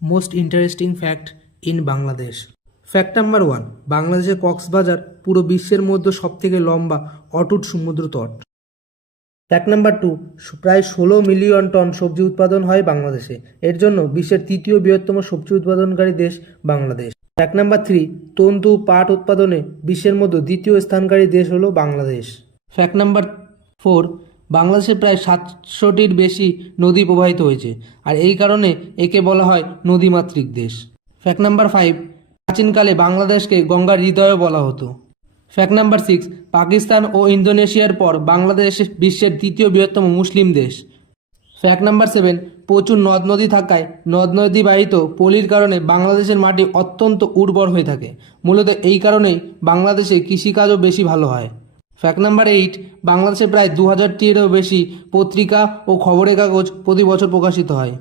Most interesting fact in Bangladesh. Fact number 1, বাংলাদেশের কক্সবাজার পুরো বিশ্বের মধ্যে সবথেকে লম্বা অটুট সমুদ্র তট। ফ্যাক্ট নাম্বার 2, প্রায় 16 মিলিয়ন টন সবজি উৎপাদন হয় বাংলাদেশে। এর জন্য বিশ্বের তৃতীয় বৃহত্তম সবজি উৎপাদনকারী দেশ বাংলাদেশ। ফ্যাক্ট নাম্বার 3, তন্তু পাট উৎপাদনে বিশ্বের মধ্যে দ্বিতীয় স্থানকারী দেশ হলো বাংলাদেশ। ফ্যাক্ট নাম্বার 4, বাংলাদেশে প্রায় 700টির বেশি নদী প্রবাহিত হয়েছে, আর এই কারণে একে বলা হয় নদীমাতৃক দেশ। ফ্যাক্ট নাম্বার 5, প্রাচীনকালে বাংলাদেশকে গঙ্গার হৃদয়ও বলা হতো। ফ্যাক্ট নাম্বার 6, পাকিস্তান ও ইন্দোনেশিয়ার পর বাংলাদেশ বিশ্বের তৃতীয় বৃহত্তম মুসলিম দেশ। ফ্যাক্ট নাম্বার 7, প্রচুর নদ নদী থাকায় নদ নদী বাহিত পলির কারণে বাংলাদেশের মাটি অত্যন্ত উর্বর হয়ে থাকে। মূলত এই কারণেই বাংলাদেশে কৃষিকাজও বেশি ভালো হয়। ফ্যাক্ট নাম্বার 8, বাংলাদেশে প্রায় 2000টিরও বেশি পত্রিকা ও খবরের কাগজ প্রতি বছর প্রকাশিত হয়।